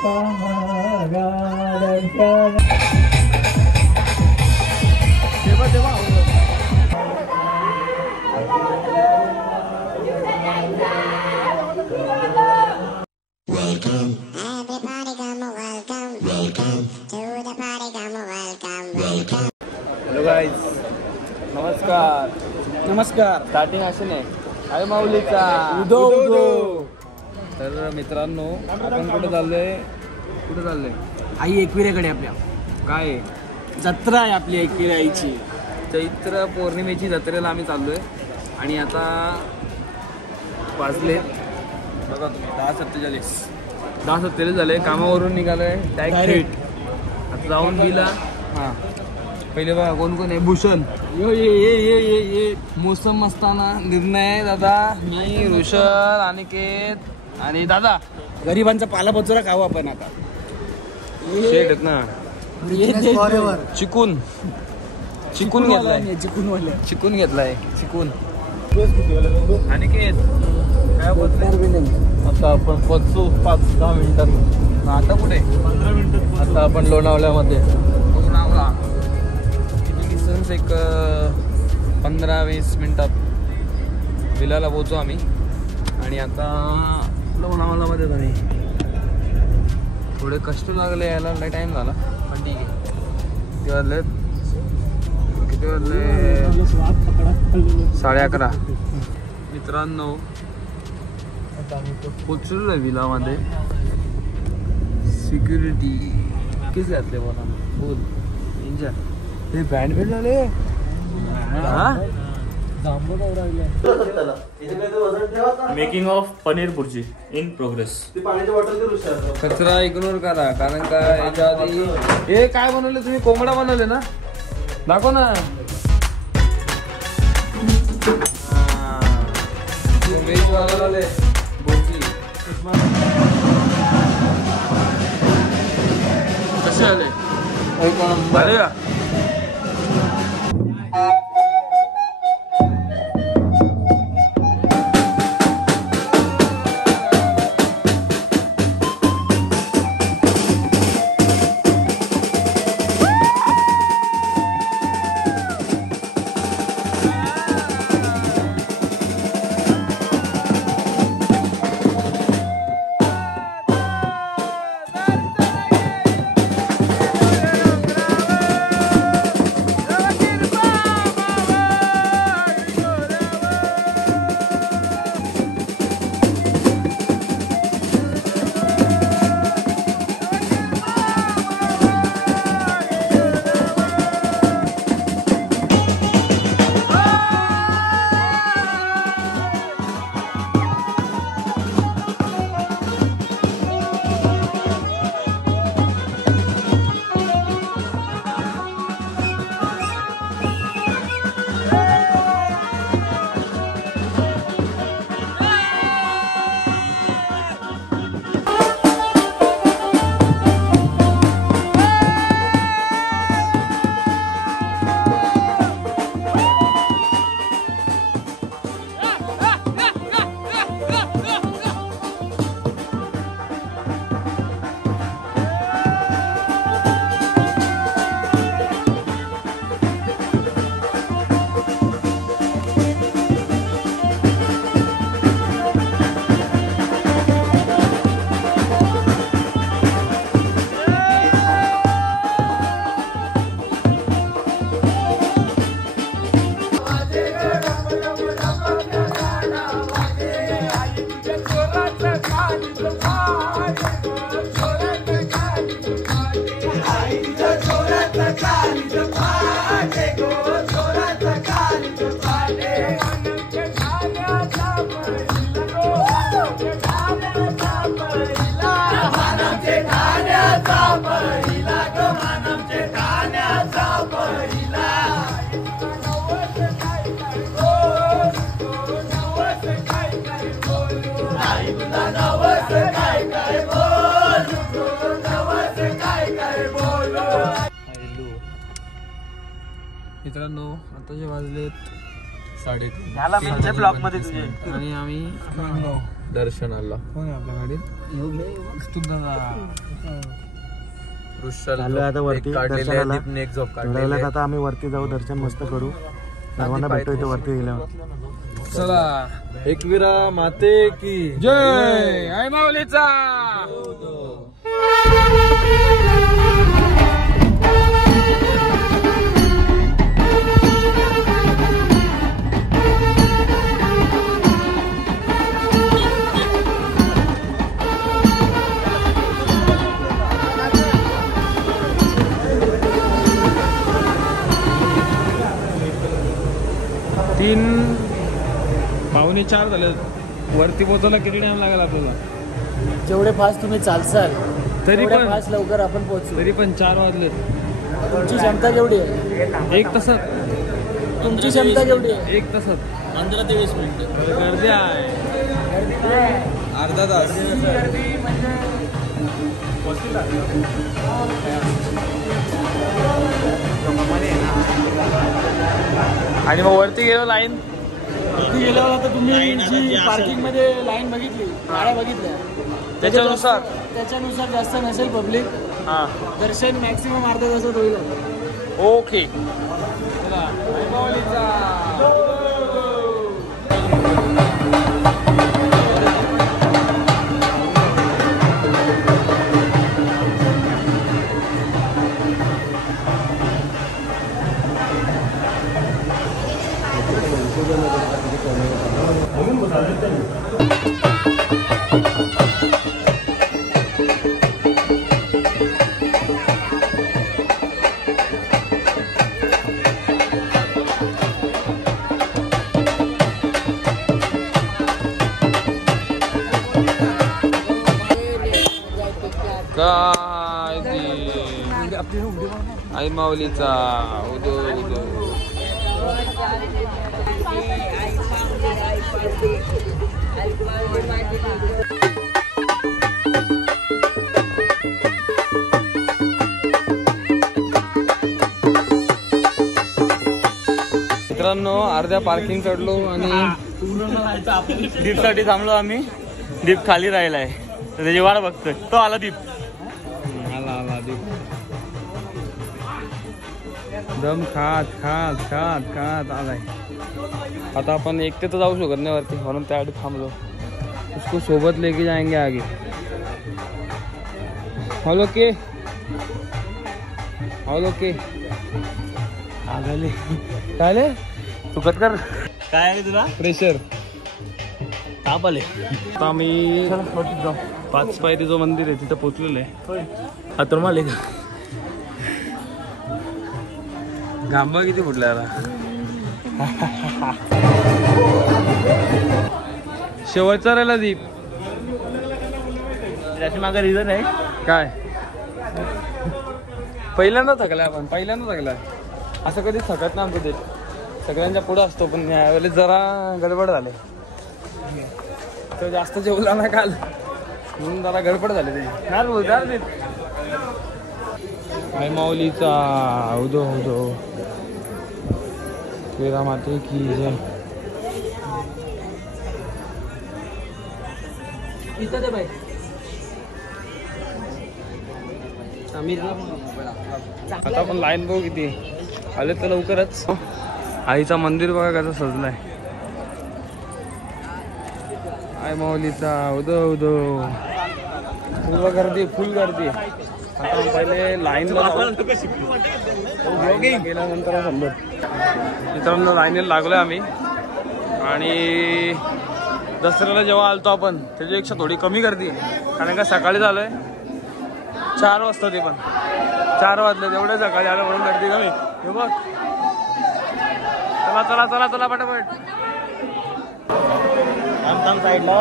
Hello guys, नमस्कार. Starting असे नाही आहे माऊलीचा उदो उदो. तर मित्रांनो, आपण कुठे चाललोय? आई एकविरेकडे. आपल्या काय जत्रा आहे आपली एकविरा आईची. चैत्र पौर्णिमेची जत्रेला आम्ही चाललोय. आणि आता वाजले बघा तुम्ही 10:47 झाले. कामावरून निघालोय डायरेक्ट. आता जाऊन गेला. हां, पहिले बघा कोण कोण आहे. भूषण ये मोसम असताना निर्णय, दादा, मी, ऋषभ, अनिकेत आणि दादा. गरिबांचा पालापाचोरा खाऊ आपण आता. शेट आहेत ना. चिकून घेतलाय. अनिकेत काय बोलतोय? आता आपण पोचू 5-10 मिनिटात. आता कुठे? 15 मिनिटात. आता आपण लोणावळ्यामध्ये. लोणावळा किती डिस्टन्स? एक 15-20 मिनिटात विलाला पोहोचू आम्ही. आणि आता लोणावळ्यामध्ये आम्ही. थोडे कष्ट लागले यायला, लय टाइम झाला पण ठीक आहे. किती वाजले? 11:30. मित्रांनो, पोचलेलो आहे विलामध्ये. सिक्युरिटी किती घातले मला बोल. हे बँड भेट झाले. Making of paneer bhurji in progress. कचरा इग्नोर करा, कारण का याच्या आधी हे काय बनवले तुम्ही? कोंबडा बनवले ना? दाखव ना. व्हेज बनवले भुर्जी. कसे आले? बरे का? मित्रांनो आताचे वाजलेत 3:30 ब्लॉक मध्ये तुझे आणि आम्ही दर्शनाला. कोण आहे आपल्या गाडीत? चालू आता वरती दर्शनाला. थोड्या वेळात आता आम्ही वरती जाऊ, दर्शन मस्त करू. सर्वांना भेटू इथे वरती गेल्यावर. चला एकविरा माते की जय. आई माऊलीचा. तीन 3:45 झाले. वरती पोहोचायला किती टाइम लागेल आपल्याला? जेवढे फास्ट तुम्ही चालसाल तरी पण फास्ट लवकर आपण पोहोचू. तरी पण 4 वाजले. तुमची क्षमता केवढी आहे? 1 तासात. तुमची क्षमता केवढी आहे? 1 तासात 15 ते 20 मिनिटं. गर्दी आहे. अर्धा तास. आणि मग वरती गेलो लाईन. वरती गेल्यावर आता तुम्ही जी पार्किंग मध्ये लाईन बघितली, गाड्या बघितल्या, त्याच्यानुसार जास्त नसेल पब्लिक. हा दर्शन मॅक्सिमम अर्ध्या तासात होईल. ओके. आई माऊलीचा उदो उदो. मित्रांनो अर्ध्या पार्किंग चढलो आणि दीप साठी थांबलो आम्ही. दीप खाली राहिलाय तर त्याची वाट बघतोय. तो आला दीप. आला दीप. दम खात खात खात खात आलाय. आता आपण एकटे तर जाऊ शकत नाही वरती, म्हणून त्यासाठी थांबलो. उसको सोबत लेके जाएंगे आगे. हॅलो के हॅलो के आले काय तू कट कर. काय आहे तुला प्रेशर? ताप आले. आता आम्ही 5 पायरीचं मंदिर आहे तिथं पोचलेलं आहे. आता मला घांबा किती फुटला याला. शेवटचा राहिला दीप. त्याची मागे रिझन आहे काय? पहिल्यांदा थकलाय आपण. पहिल्यांदा थकलाय. असं कधीच थकत नाही आमचं. ते सगळ्यांच्या पुढं असतो पण यावेळेस जरा गडबड झाले. तो जास्त जेवला ना काल म्हणून जरा गडबड झाली त्याची. आई माऊलीचा उदो उदो. तेरा माते की जय. आता आपण लाईन बघू किती आले तर लवकरच. आईचा मंदिर बघा कसं सजलाय. आई माऊलीचा उदो उदो. फुल गर्दी फुल गर्दी. आता पहिले लाईनला गेल्यानंतर समजत. मित्रांनो लाईनीला लागलोय आम्ही. आणि दसऱ्याला जेव्हा आलतो आपण त्याच्यापेक्षा थोडी कमी गर्दी आहे, कारण का सकाळी झालंय 4 वाजता. ते पण 4 वाजले तेवढे सकाळी आलं म्हणून गर्दी कमी. हे बघ. चला चला चला चला पटापट. साईडला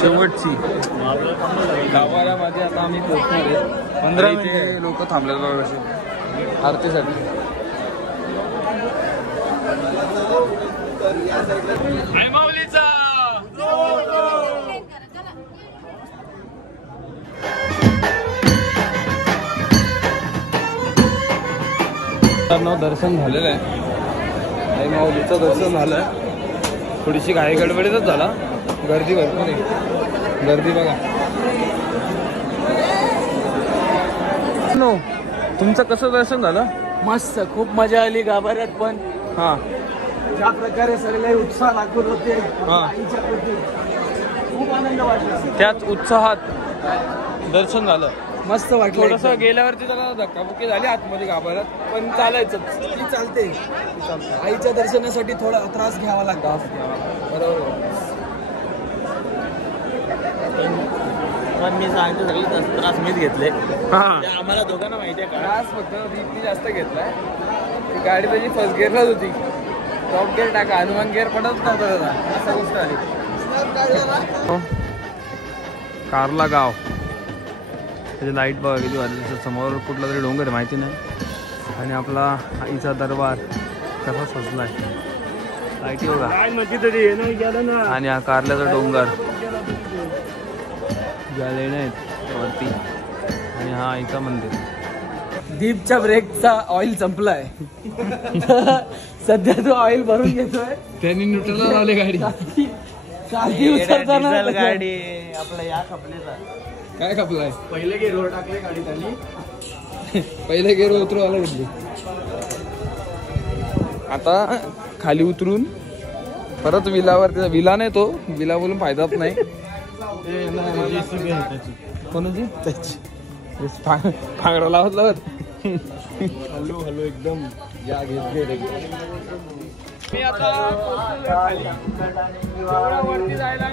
शेवटची गावामध्ये आता आम्ही पोहोचणार आहे. 15 मिनिटे लोक थांबले बघा कसे आरतीसाठी. दर्शन झालेलं आहे. आई माऊलीचं दर्शन झालं. थोडीशी घाई गडबडीतच झाला. गर्दी भरपूर आहे. गर्दी बघा. तुमचं कसं दर्शन झालं? मस्त, खूप मजा आली गाभाऱ्यात पण. हा, ज्या प्रकारे सगळे उत्साह दाखवत होते हा. आईच्या प्रती खूप आनंद वाटला. त्याच उत्साहात दर्शन झालं. मस्त वाटलं. थोडस गेल्यावरती जरा धक्काबुक्की झाली आतमध्ये गाभाऱ्यात, पण चालायचं. ती चालते. आईच्या दर्शनासाठी थोडा त्रास घ्यावा लागतो. बरोबर. पण मी सांगतो सगळे त्रास मीच घेतले. हा, आम्हाला दोघांना माहिती आहे. त्रास फक्त मी जास्त घेतलाय. ती गाडी त्याची फर्स्ट गिअरलाच होती. टॉप गिअर टाका, हनुमान गिअर पडत नव्हता त्याचा. असा गोष्ट आली. कारला गाव त्याची लाईट बघा किती वाजली. समोर कुठला तरी डोंगर आहे माहिती नाही. आणि आपला आईचा दरबार कसा सजलाय. लाईटी बघा. आणि हा कारल्याचा डोंगर लेण्या आहेत वरती. आणि हा आईचा मंदिर. दीपच्या ब्रेकचा ऑइल संपलाय. सध्या तो ऑइल भरून घेतोय. त्यांनी न्यूट्रलला लावली गाडी. उतरताना गाडी आपला या खपलेचा काय खपलाय. पहिले गेअरवर टाकले गाडी त्यांनी. पहिले गेअर उतरू आला उठली. आता खाली उतरून परत विलावर. विला नाही तो विला बोलून फायदाच नाही. कोणाची त्याची पांगडा लावतल्यावर. हॅलो हॅलो एकदम या घेत. मी आता वरती जायला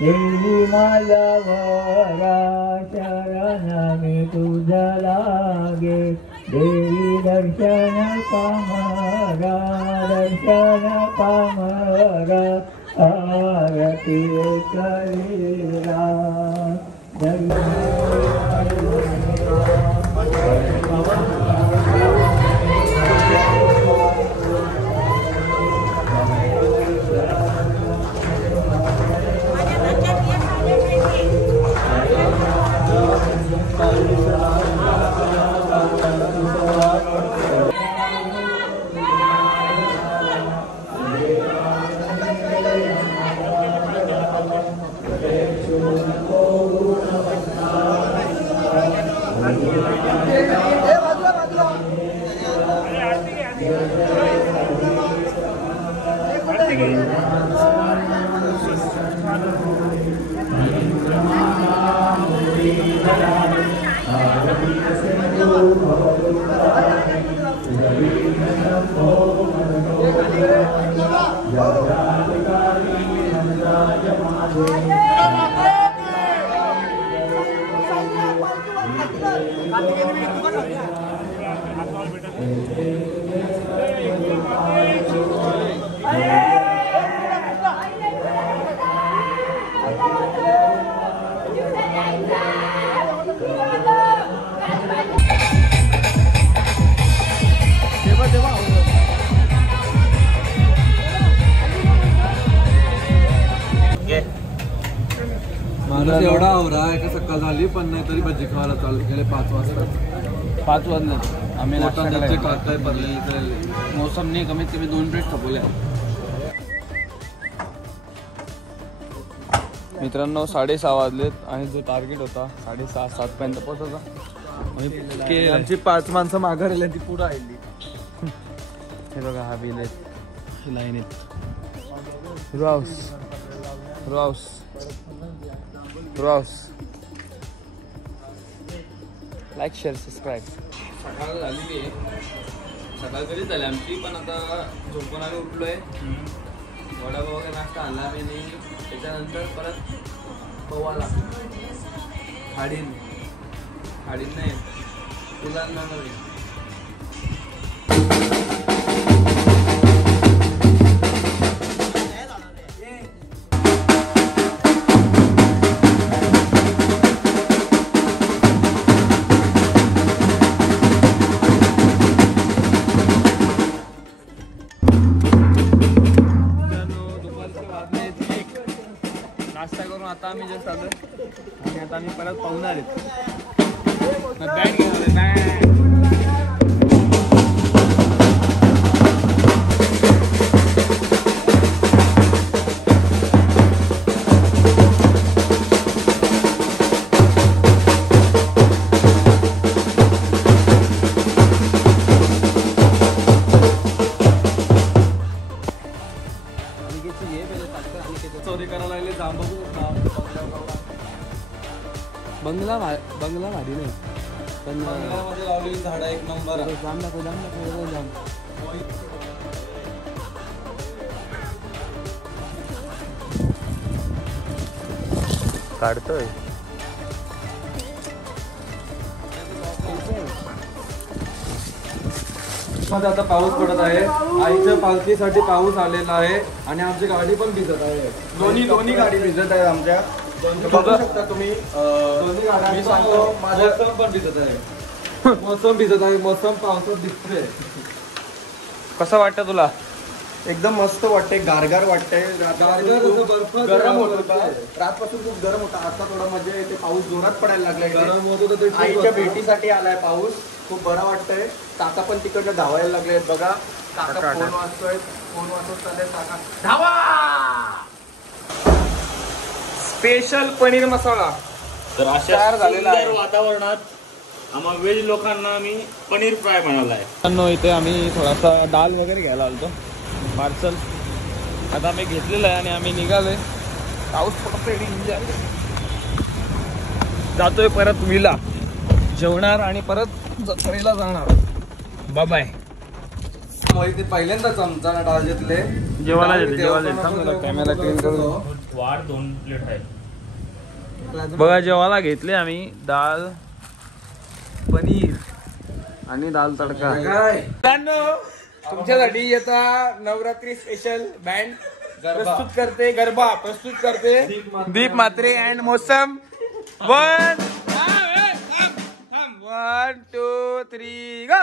देवी माझा वरा शरणामी तुझा लागे. देवी दर्शन पामरा दर्शन पामरा आरती करीरा. माणूस एवढा आवरा आहे का सकाळ झाली पण नाही तरी भजी खावायला चालू केले 5 वाजता. 5 वाजले आम्ही मोसमने कमीत कमी 2 प्लेट खपवल्या. मित्रांनो 6:30 वाजलेत आणि जो टार्गेट होता 6:30-7 पर्यंत पोहोचवता. आमची 5 माणसं माघार राहिली ती पुढे आली. हे बघा हा बिल आहेत लाईन आहेत. राऊस राऊस राऊस लाईक शेअर सबस्क्राईब. सकाळ झालेली आहे, सकाळ कधीच झाली आमची, पण आता झोपून आम्ही उठलो आहे. वडापाव वगैरे नाश्ता आणला आम्ही नाही. त्याच्यानंतर परत पवाला हाडीन नाही तुला नाही. नाश्ता करून आता आम्ही जस्ट आलो आणि आता आम्ही परत पाहुणार आहेत. बँड घेणार आहे बँड. चोरी करायला लागले जांबू. बंगला भारी नाही पण बंगल्यामध्ये लावलेली झाडं एक नंबर. जाम काढतोय. आता पाऊस पडत आहे. आईच्या पालखीसाठी पाऊस आलेला आहे आणि आमची गाडी पण भिजत आहे. दोन्ही गाडी भिजत आहे आमच्या. बघू शकता तुम्ही दोन्ही गाड्या. मी सांगतो माझ्या पण भिजत आहे. मोसम भिजत आहे. मोसम पावसात दिसतोय. कसं वाटतं तुला? एकदम मस्त वाटते. गारगार वाटते. गरम होत होता रातपासून खूप गरम होता. आता थोडा मजा येते. पाऊस जोरात पडायला लागलाय. गरम होत होतं. आईच्या भेटीसाठी आलाय पाऊस. खूप बरं वाटतंय. काका पण तिकडनं धावायला लागले. बघा काका फोन वाजतोय. फोन वाजवत चालले काका. धावा. स्पेशल पनीर मसाला तर अशा झालेला वातावरणात आम्हा वेज लोकांना आम्ही पनीर फ्राय बनवलाय. इथे आम्ही थोडासा डाल वगैरे घ्यायला आलतो पार्सल. आता आम्ही घेतलेलं आहे आणि आम्ही निघालोय. पाऊस पडतोय. जातोय परत विला. जेवणार आणि परत जत्रेला जाणार. Bye bye. ते पहिल्यांदाच आमचा डाळ घेतले. जेवायला कॅमेरा क्लीन करून वाढ 2 प्लेट आहे. बघा जेवायला घेतले आम्ही डाळ पनीर आणि दाल तडका. तुमच्यासाठी येता नवरात्री स्पेशल बँड प्रस्तुत करते दीप म्हात्रे अँड मोसम. 1 2 3 गो.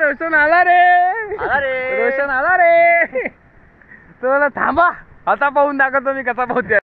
रोशन आला रे. तुला थांबा आता पाहून दाखवतो मी कसा पोहते.